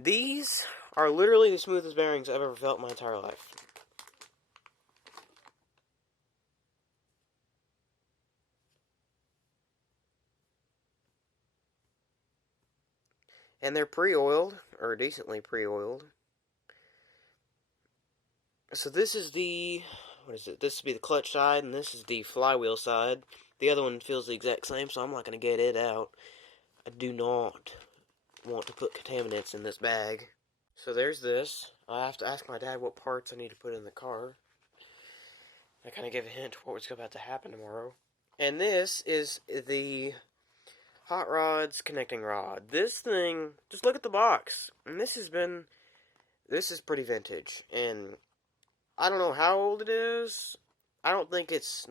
These are literally the smoothest bearings I've ever felt in my entire life. And they're pre-oiled, or decently pre-oiled. So this is the, what is it? This would be the clutch side, and this is the flywheel side. The other one feels the exact same, so I'm not going to get it out. I do not want to put contaminants in this bag. So there's this. I have to ask my dad what parts I need to put in the car. I kind of give a hint to what's about to happen tomorrow. And this is the hot rods connecting rod. This thing, just look at the box. And this is pretty vintage. And I don't know how old it is. I don't think it's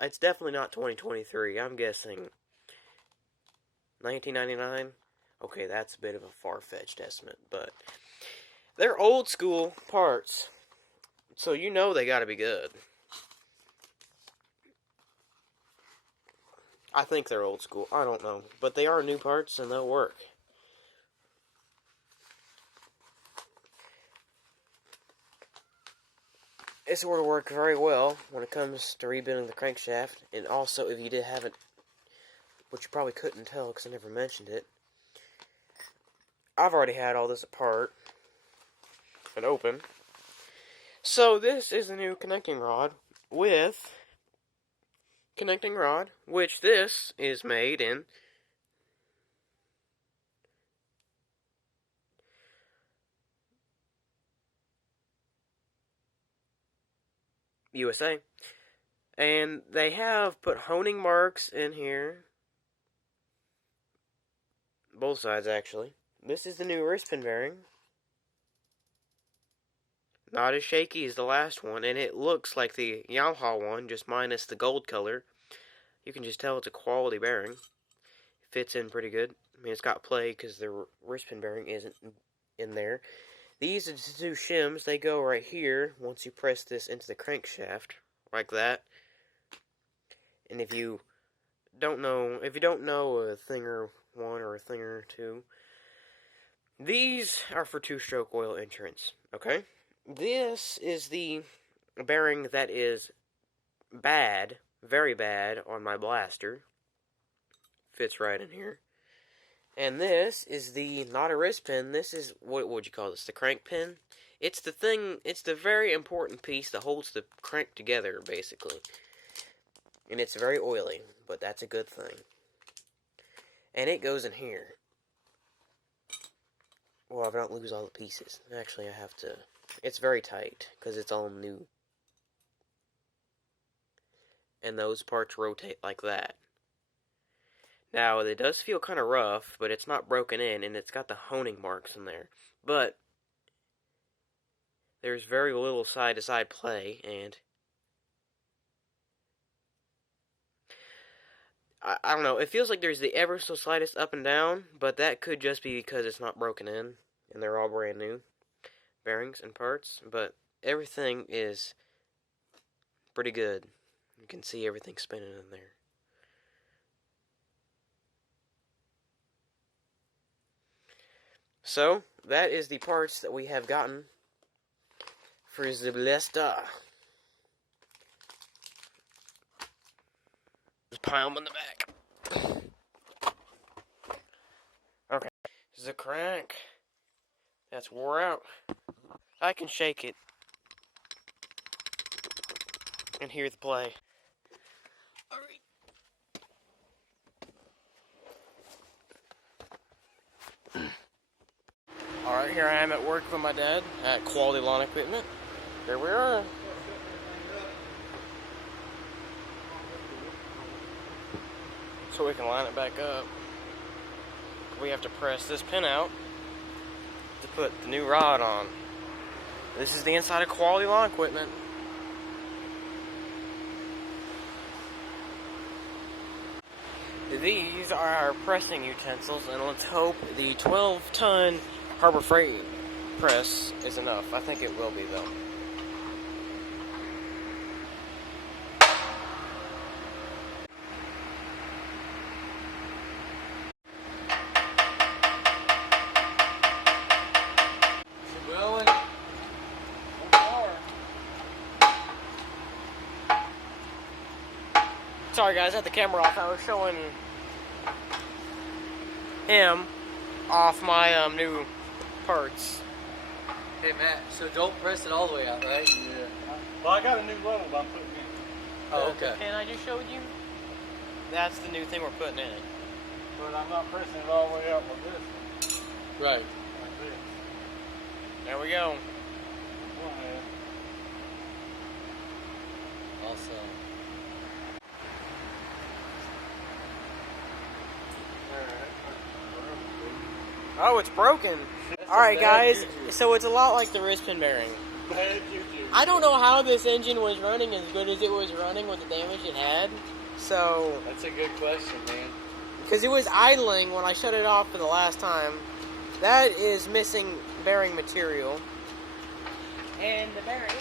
it's definitely not 2023. I'm guessing 1999. Okay, that's a bit of a far-fetched estimate, but they're old school parts. So you know they gotta be good. I think they're old school. I don't know. But they are new parts and they'll work. This will work very well when it comes to rebuilding the crankshaft. And also, if you haven't, which you probably couldn't tell because I never mentioned it, I've already had all this apart and open. So this is the new connecting rod, which this is made in USA. And they have put honing marks in here. Both sides, actually. This is the new wrist pin bearing. Not as shaky as the last one, and it looks like the Yamaha one, just minus the gold color. You can just tell it's a quality bearing. It fits in pretty good. I mean, it's got play because the wrist pin bearing isn't in there. These are the two shims. They go right here once you press this into the crankshaft, like that. And if you don't know a thing or one or a thing or two, these are for two-stroke oil entrance, okay? This is the bearing that is bad, very bad, on my blaster. Fits right in here. And this is not a wrist pin, this is, what would you call this, the crank pin? It's the very important piece that holds the crank together, basically. And it's very oily, but that's a good thing. And it goes in here. Well, if I don't lose all the pieces. Actually, I have to. It's very tight, because it's all new. And those parts rotate like that. Now, it does feel kind of rough, but it's not broken in, and it's got the honing marks in there. But there's very little side-to-side play, and I don't know, it feels like there's the ever so slightest up and down, but that could just be because it's not broken in, and they're all brand new bearings and parts, but everything is pretty good. You can see everything spinning in there. So, that is the parts that we have gotten for the Blesta. Just pile them in the back. Okay. This is a crank that's wore out. I can shake it and hear the play. Alright, here I am at work with my dad at Quality Lawn Equipment. There we are. So we can line it back up. We have to press this pin out to put the new rod on. This is the inside of Quality Lawn Equipment. These are our pressing utensils, and let's hope the 12-ton Harbor Freight press is enough. I think it will be, though. Sorry guys, I had the camera off. I was showing him off my new parts. Hey Matt, so don't press it all the way out, right? Yeah. Well, I got a new load I'm putting in. Oh, okay. The pin I just showed you, that's the new thing we're putting in it. But I'm not pressing it all the way out like this. Right. Like this. There we go. Go ahead. Awesome. Oh, it's broken. Alright guys, so it's a lot like the wrist pin bearing. Bad juju. I don't know how this engine was running as good as it was running with the damage it had. So, That's a good question, man. because it was idling when I shut it off for the last time. That is missing bearing material. And the bearing,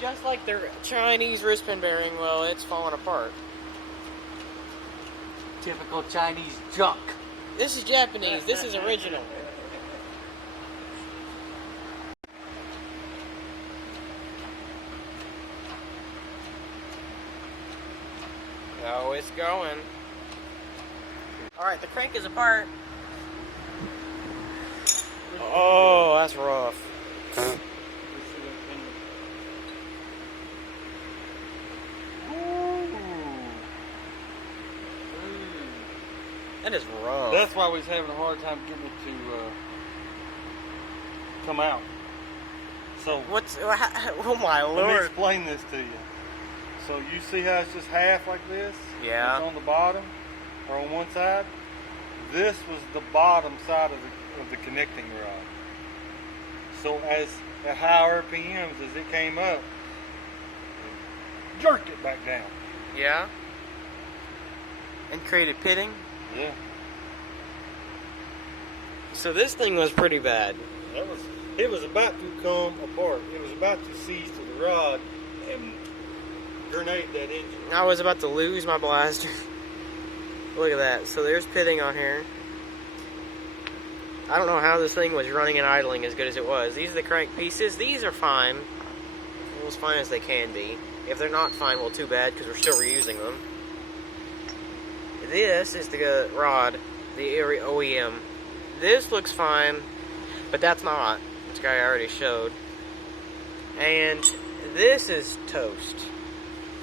just like their Chinese wrist pin bearing, well, it's falling apart. Typical Chinese junk. This is Japanese. This is original. Oh, it's going. Alright, the crank is apart. Oh, that's rough. That is rough. That's why we was having a hard time getting it to come out. So What's... Oh my let me lord. explain this to you. So you see how it's just half like this? Yeah. It's on the bottom or on one side. This was the bottom side of the connecting rod. So at high RPMs, as it came up, it jerked it back down. Yeah? And created pitting? Yeah. So this thing was pretty bad. It was about to come apart. It was about to seize to the rod and grenade that engine. I was about to lose my blaster. Look at that. So there's pitting on here. I don't know how this thing was running and idling as good as it was. These are the crank pieces. These are fine. Well, as fine as they can be. If they're not fine, well, too bad, because we're still reusing them. This is the rod, the OEM. This looks fine, but that's not. This guy I already showed. And this is toast.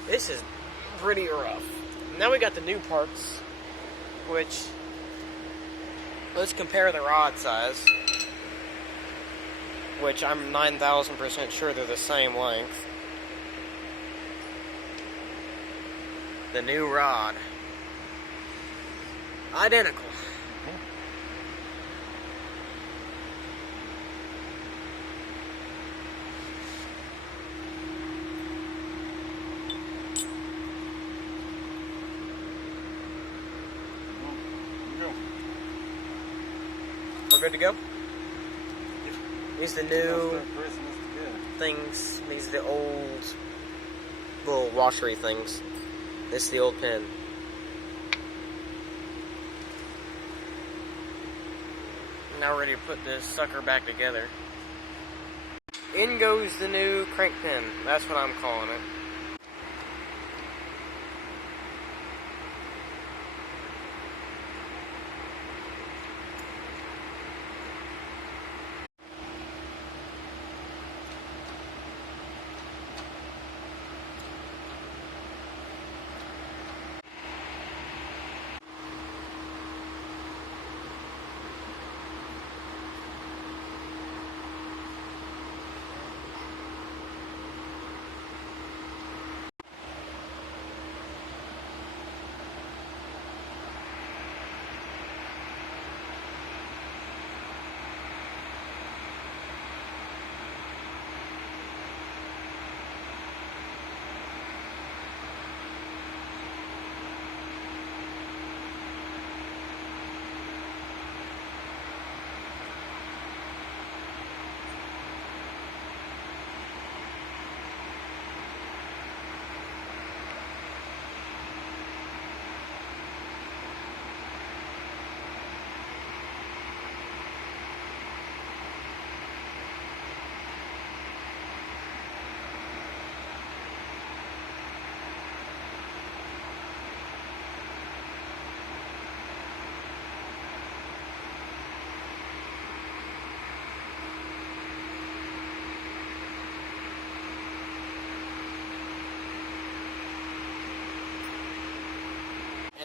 This is pretty rough. Now we got the new parts, which, let's compare the rod size, which I'm 9,000% sure they're the same length. The new rod. Identical. We're good to go? These are the new things. These are the old little washery things. This is the old pin. Now we're ready to put this sucker back together. In goes the new crank pin. That's what I'm calling it.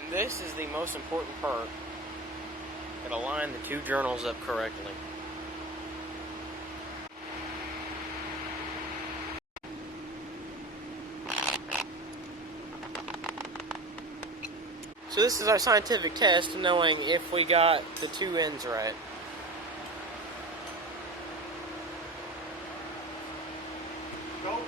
This is the most important part. Gotta line the two journals up correctly. So this is our scientific test of knowing if we got the two ends right. Go.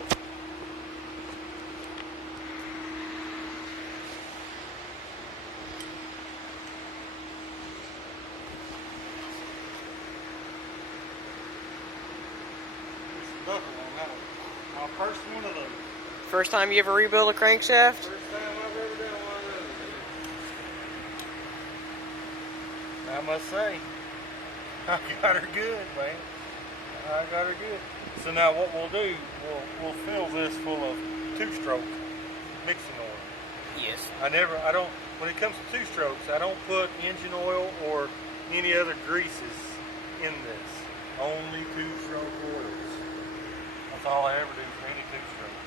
Buckle on that one. My first one of those. First time you ever rebuild a crankshaft? First time I've ever done one of those. I must say, I got her good, man. I got her good. So now what we'll do, we'll fill this full of two-stroke mixing oil. Yes. When it comes to two-strokes, I don't put engine oil or any other greases in this. Only two-stroke oils. That's all I ever do for any two-stroke.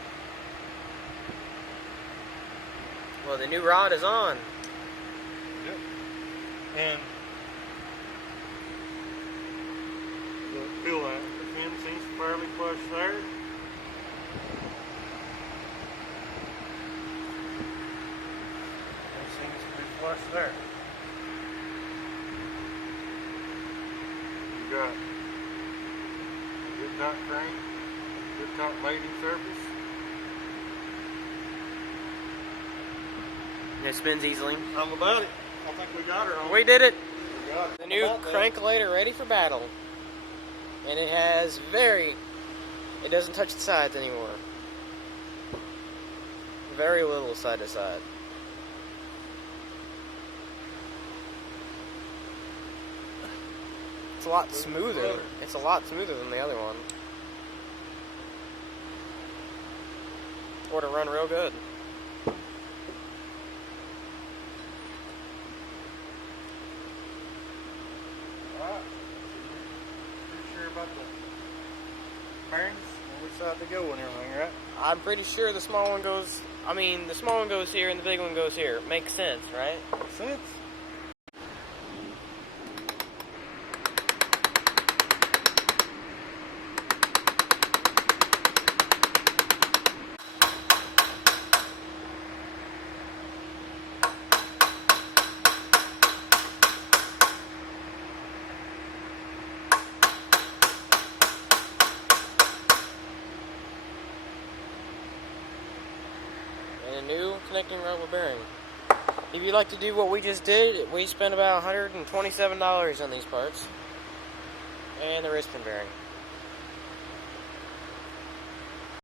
Well, the new rod is on. Yep. And feel that the pin seems fairly flush there. It seems to be flush there. You got a good top crank, good top mating surface. And it spins easily. I'm about it. I think we got her on. We did it. We got it. The new crankulator ready for battle. And it has it doesn't touch the sides anymore. Very little side to side. It's a lot smoother. It's a lot smoother than the other one. Or to run real good. Alright. Pretty sure about the bearings and which side they go and everything, right? I'm pretty sure the small one goes, the small one goes here and the big one goes here. Makes sense, right? Makes sense. And a new connecting rubber bearing. If you'd like to do what we just did, we spent about $127 on these parts. And the wrist pin bearing.